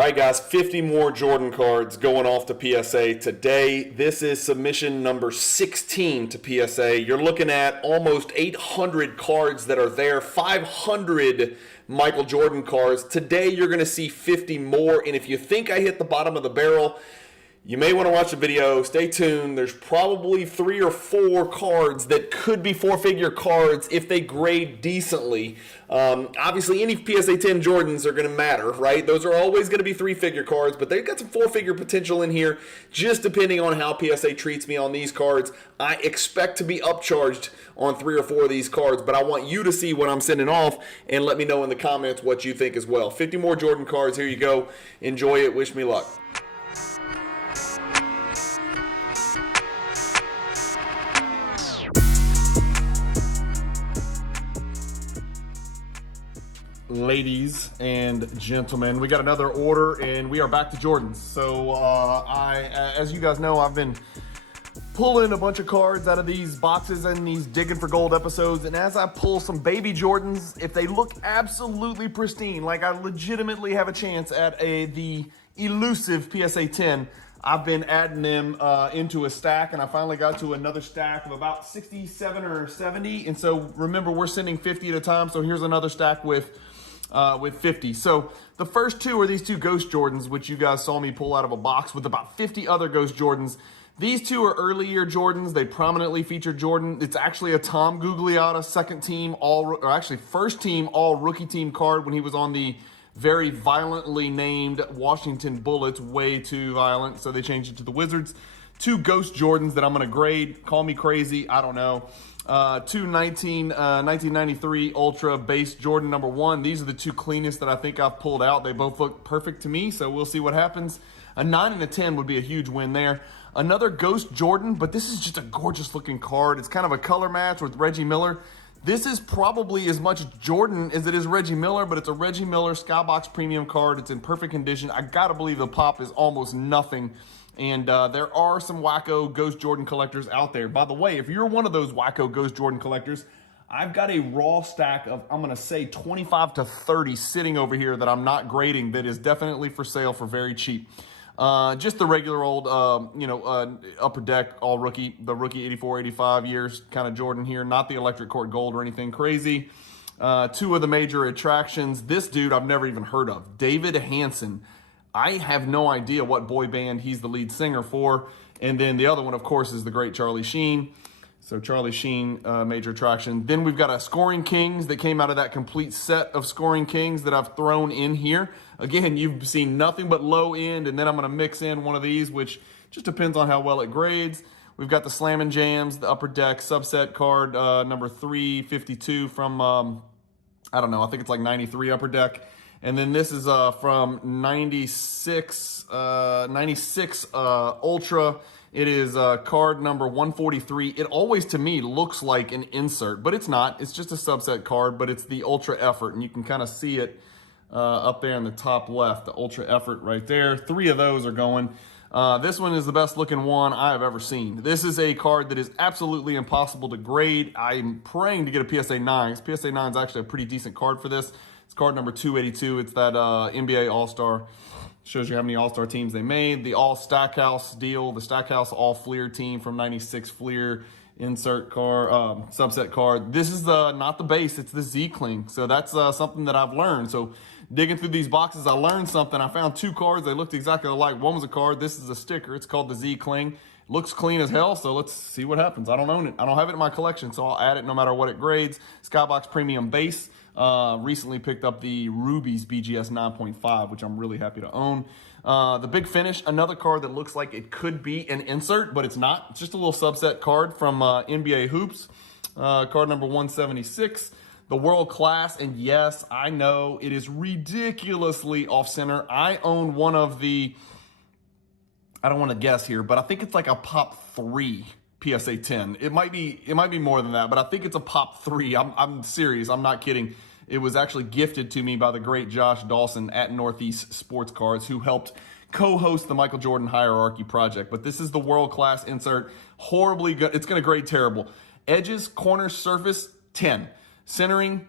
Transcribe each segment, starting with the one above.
All right, guys, 50 more Jordan cards going off to PSA today. This is submission number 16 to PSA. You're looking at almost 800 cards that are there, 500 Michael Jordan cards. Today, you're going to see 50 more, and if you think I hit the bottom of the barrel, you may want to watch the video. Stay tuned. There's probably 3 or 4 cards that could be 4-figure cards if they grade decently. Obviously, any PSA 10 Jordans are going to matter, right? Those are always going to be 3-figure cards, but they've got some 4-figure potential in here, just depending on how PSA treats me on these cards. I expect to be upcharged on 3 or 4 of these cards, but I want you to see what I'm sending off and let me know in the comments what you think as well. 50 more Jordan cards. Here you go. Enjoy it. Wish me luck. Ladies and gentlemen, we got another order and we are back to Jordans. So as you guys know, I've been pulling a bunch of cards out of these boxes and these digging for gold episodes, and as I pull some baby Jordans, if they look absolutely pristine, like I legitimately have a chance at the elusive PSA 10, I've been adding them into a stack, and I finally got to another stack of about 67 or 70. And so remember, we're sending 50 at a time, so here's another stack with 50. So the first 2 are these 2 Ghost Jordans, which you guys saw me pull out of a box with about 50 other Ghost Jordans. These 2 are early year Jordans. They prominently feature Jordan. It's actually a Tom Gugliotta first team all rookie team card when he was on the very violently named Washington Bullets, way too violent, so they changed it to the Wizards. 2 Ghost Jordans that I'm going to grade. Call me crazy, I don't know. 2 1993 Ultra Base Jordan number 1. These are the 2 cleanest that I think I've pulled out. They both look perfect to me, so we'll see what happens. A 9 and a 10 would be a huge win there. Another Ghost Jordan, but this is just a gorgeous looking card. It's kind of a color match with Reggie Miller. This is probably as much Jordan as it is Reggie Miller, but it's a Reggie Miller Skybox Premium card. It's in perfect condition. I gotta believe the pop is almost nothing. And there are some wacko Ghost Jordan collectors out there. By the way, if you're one of those wacko Ghost Jordan collectors, I've got a raw stack of, I'm gonna say 25 to 30 sitting over here that I'm not grading that is definitely for sale for very cheap. Just the regular old, upper deck, all rookie, the rookie 84, 85 years kind of Jordan here, not the electric court gold or anything crazy. 2 of the major attractions. This dude I've never even heard of, David Hansen. I have no idea what boy band he's the lead singer for. And then the other one, of course, is the great Charlie Sheen. So Charlie Sheen, major attraction. Then we've got a Scoring Kings that came out of that complete set of Scoring Kings that I've thrown in here. Again, you've seen nothing but low end, and then I'm going to mix in one of these, which just depends on how well it grades. We've got the Slam and Jams, the Upper Deck subset card, number 352 from, I don't know, I think it's like 93 Upper Deck. And then this is from 96 Ultra. It is card number 143. It always, to me, looks like an insert, but it's not. It's just a subset card, but it's the Ultra Effort, and you can kind of see it up there in the top left, the Ultra Effort right there. 3 of those are going. This one is the best looking one I have ever seen. This is a card that is absolutely impossible to grade. I'm praying to get a PSA 9. PSA 9 is actually a pretty decent card for this. It's card number 282. It's that NBA All-Star. Shows you how many All-Star teams they made. The All Stackhouse deal, the Stackhouse All Fleer team from 96 Fleer insert card, subset card. This is not the base, it's the Z-Cling. So that's something that I've learned. So digging through these boxes, I learned something. I found 2 cards. They looked exactly alike. One was a card. This is a sticker. It's called the Z-Cling. Looks clean as hell, so let's see what happens. I don't own it. I don't have it in my collection, so I'll add it no matter what it grades. Skybox Premium Base. Recently picked up the Ruby's BGS 9.5, which I'm really happy to own. The Big Finish, another card that looks like it could be an insert, but it's not. It's just a little subset card from NBA Hoops. Card number 176. The World Class, and yes, I know it is ridiculously off-center. I own one of the, I don't want to guess here, but I think it's like a Pop 3 PSA 10. It might be more than that, but I think it's a Pop 3. I'm serious. I'm not kidding. It was actually gifted to me by the great Josh Dawson at Northeast Sports Cards, who helped co-host the Michael Jordan Hierarchy Project. But this is the World Class insert. Horribly good. It's going to grade terrible. Edges, corners, surface, 10. Centering,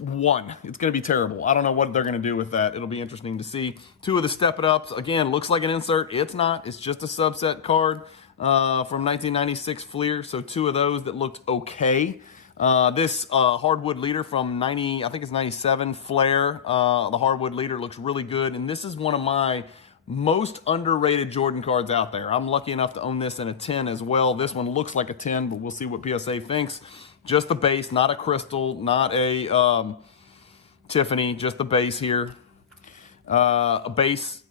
1. It's going to be terrible. I don't know what they're going to do with that. It'll be interesting to see. 2 of the Step It Ups. Again, looks like an insert. It's not. It's just a subset card from 1996 Fleer. So 2 of those that looked okay. This hardwood leader from I think it's 97 Flair. The hardwood leader looks really good. And this is one of my most underrated Jordan cards out there. I'm lucky enough to own this in a 10 as well. This one looks like a 10, but we'll see what PSA thinks. Just the base, not a crystal, not a Tiffany, just the base here. A base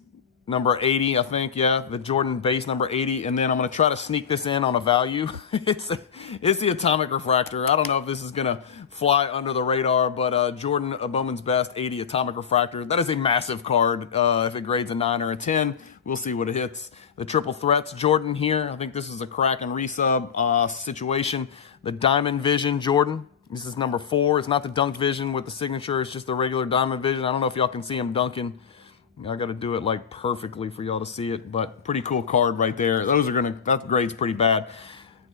number 80, I think, yeah, the Jordan base number 80. And then I'm going to try to sneak this in on a value. It's the atomic refractor. I don't know if this is going to fly under the radar, but Jordan Bowman's Best 80 atomic refractor. That is a massive card. If it grades a 9 or a 10, we'll see what it hits. The triple threats Jordan here. I think this is a crack and resub situation. The Diamond Vision Jordan. This is number 4. It's not the Dunk Vision with the signature. It's just the regular Diamond Vision. I don't know if y'all can see him dunking. I got to do it like perfectly for y'all to see it, but pretty cool card right there. That grade's pretty bad.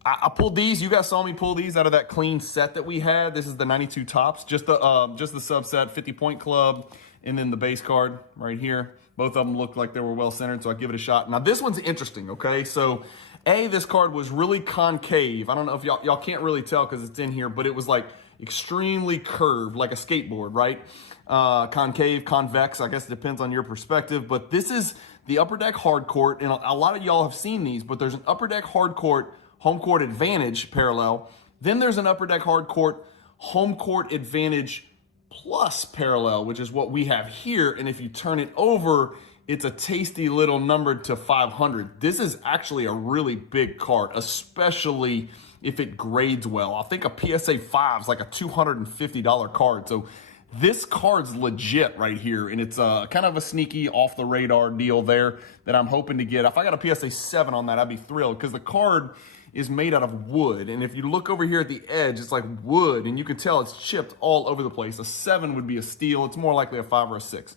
I pulled these. You guys saw me pull these out of that clean set that we had. This is the 92 Tops, just the subset 50 Point Club, and then the base card right here. Both of them looked like they were well centered, so I give it a shot. Now this one's interesting. Okay, so this card was really concave. I don't know if y'all can't really tell because it's in here, but it was like extremely curved, like a skateboard, right? Concave, convex, I guess it depends on your perspective, but this is the Upper Deck Hard Court, and a lot of y'all have seen these, but there's an Upper Deck Hard Court Home Court Advantage parallel. Then there's an Upper Deck Hard Court Home Court Advantage Plus parallel, which is what we have here, and if you turn it over, it's a tasty little numbered to 500. This is actually a really big card, especially if it grades well. I think a PSA 5 is like a $250 card, so this card's legit right here, and it's kind of a sneaky off-the-radar deal there that I'm hoping to get. If I got a PSA 7 on that, I'd be thrilled because the card is made out of wood, and if you look over here at the edge, it's like wood, and you can tell it's chipped all over the place. A 7 would be a steal. It's more likely a 5 or a 6.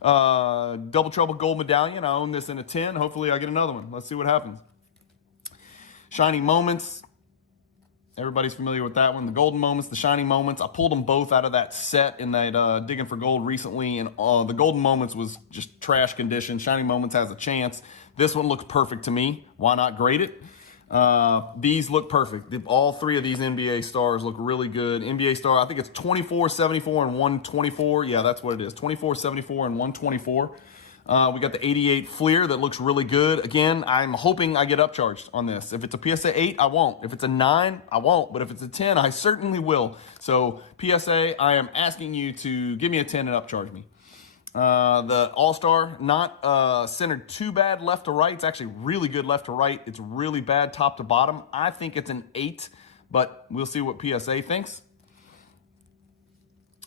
Double Trouble Gold Medallion. I own this in a 10. Hopefully I get another one. Let's see what happens. Shining Moments. Everybody's familiar with that one. The Golden Moments, the Shining Moments. I pulled them both out of that set in that Digging for Gold recently, and the Golden Moments was just trash condition. Shining Moments has a chance. This one looks perfect to me. Why not grade it? These look perfect. All 3 of these NBA stars look really good. NBA star, I think it's 24, 74, and 124. Yeah, that's what it is. 24, 74, and 124. We got the 88 Fleer that looks really good. Again, I'm hoping I get upcharged on this. If it's a PSA 8, I won't. If it's a 9, I won't. But if it's a 10, I certainly will. So PSA, I am asking you to give me a 10 and upcharge me. The All-Star, not centered too bad left to right. It's actually really good left to right. It's really bad top to bottom. I think it's an 8, but we'll see what PSA thinks.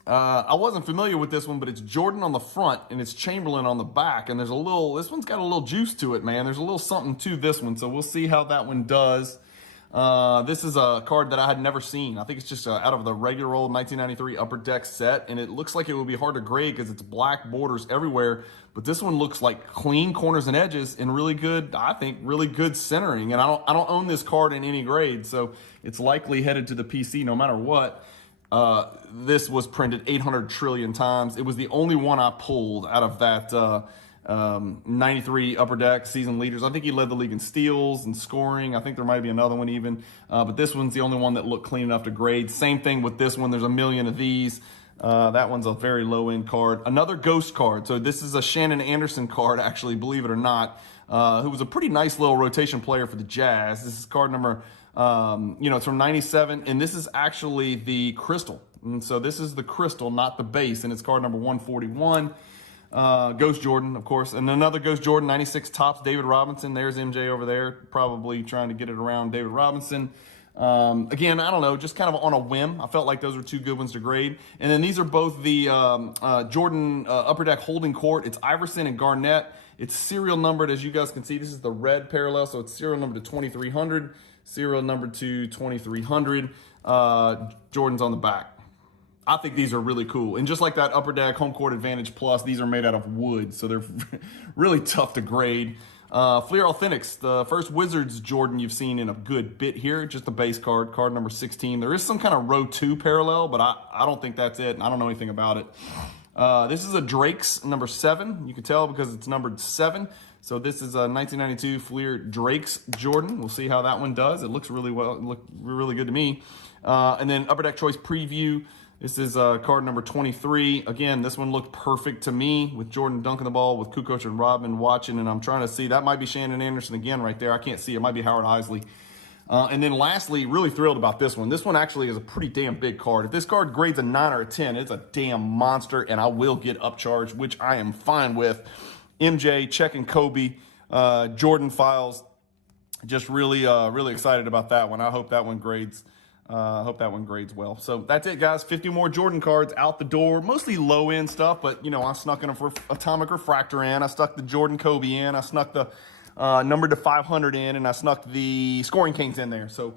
I wasn't familiar with this one, but it's Jordan on the front and it's Chamberlain on the back. And this one's got a little juice to it, man. There's a little something to this one. So we'll see how that one does. This is a card that I had never seen. I think it's just out of the regular old 1993 Upper Deck set. And it looks like it would be hard to grade because it's black borders everywhere. But this one looks like clean corners and edges and really good, I think, really good centering. And I don't own this card in any grade. So it's likely headed to the PC no matter what. This was printed 800 trillion times. It was the only one I pulled out of that 93 Upper Deck season leaders. I think he led the league in steals and scoring. I think there might be another one even. But this one's the only one that looked clean enough to grade. Same thing with this one. There's a million of these. That one's a very low-end card. Another ghost card. So this is a Shannon Anderson card, actually, believe it or not, who was a pretty nice little rotation player for the Jazz. This is card number... it's from 97, and this is actually the crystal. And so this is the crystal, not the base, and it's card number 141. Ghost Jordan, of course, and another Ghost Jordan, 96 Tops, David Robinson. There's MJ over there, probably trying to get it around David Robinson. Again, I don't know, just kind of on a whim. I felt like those were 2 good ones to grade. And then these are both the Jordan Upper Deck Holding Court. It's Iverson and Garnett. It's serial numbered, as you guys can see. This is the red parallel, so it's serial numbered to 2300. Serial number 2, 2300. Jordan's on the back. I think these are really cool. And just like that Upper Deck Home Court Advantage Plus, these are made out of wood, so they're really tough to grade. Fleer Authentics, the first Wizards Jordan you've seen in a good bit here. Just a base card, card number 16. There is some kind of row 2 parallel, but I don't think that's it, and I don't know anything about it. This is a Drake's number 7. You can tell because it's numbered 7. So this is a 1992 Fleer Drake's Jordan. We'll see how that one does. It looks really well. It looked really good to me. And then Upper Deck Choice Preview. This is card number 23. Again, this one looked perfect to me with Jordan dunking the ball with Kukoc and Rodman watching, and I'm trying to see. That might be Shannon Anderson again right there. I can't see. It might be Howard Isley. And then lastly, really thrilled about this one. This one actually is a pretty damn big card. If this card grades a 9 or a 10, it's a damn monster, and I will get upcharged, which I am fine with. MJ, Check and Kobe, Jordan files. Just really, really excited about that one. I hope that one grades. Well. So that's it, guys. 50 more Jordan cards out the door. Mostly low-end stuff, but, you know, I snuck in a Atomic Refractor in. I stuck the Jordan Kobe in. I snuck the number to 500 in, and I snuck the Scoring Kings in there. So,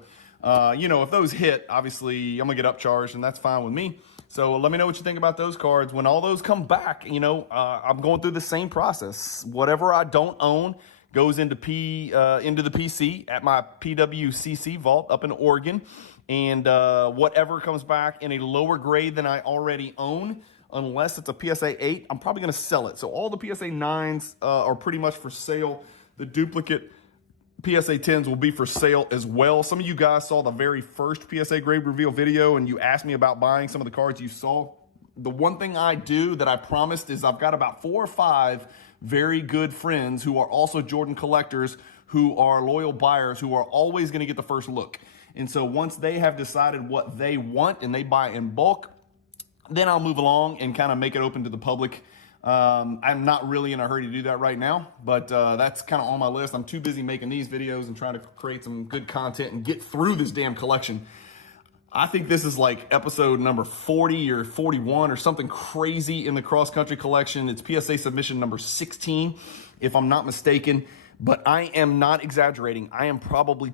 you know, if those hit, obviously I'm going to get upcharged, and that's fine with me. So let me know what you think about those cards. When all those come back, you know, I'm going through the same process. Whatever I don't own goes into the PC at my PWCC Vault up in Oregon. And whatever comes back in a lower grade than I already own, unless it's a PSA 8, I'm probably going to sell it. So all the PSA 9s are pretty much for sale. The duplicate PSA 10s will be for sale as well. Some of you guys saw the very first PSA grade reveal video, and you asked me about buying some of the cards you saw. The one thing I do that I promised is I've got about 4 or 5 very good friends who are also Jordan collectors, who are loyal buyers, who are always going to get the first look. And so once they have decided what they want and they buy in bulk, then I'll move along and kind of make it open to the public. I'm not really in a hurry to do that right now, but that's kind of on my list. I'm too busy making these videos and trying to create some good content and get through this damn collection. I think this is like episode number 40 or 41 or something crazy in the cross-country collection. It's PSA submission number 16, if I'm not mistaken. But I am not exaggerating. I am probably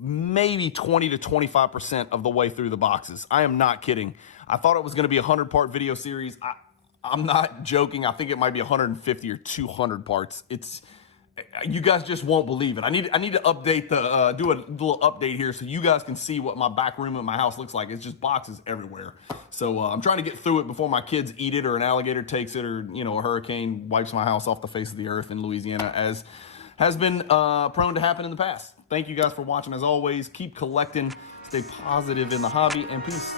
maybe 20 to 25% of the way through the boxes. I am not kidding. I thought it was going to be a 100-part video series. I'm not joking. I think it might be 150 or 200 parts. You guys just won't believe it. I need to update do a little update here so you guys can see what my back room in my house looks like. It's just boxes everywhere. So I'm trying to get through it before my kids eat it or an alligator takes it or, you know, a hurricane wipes my house off the face of the earth in Louisiana, as has been prone to happen in the past. Thank you guys for watching. As always, keep collecting, stay positive in the hobby, and peace.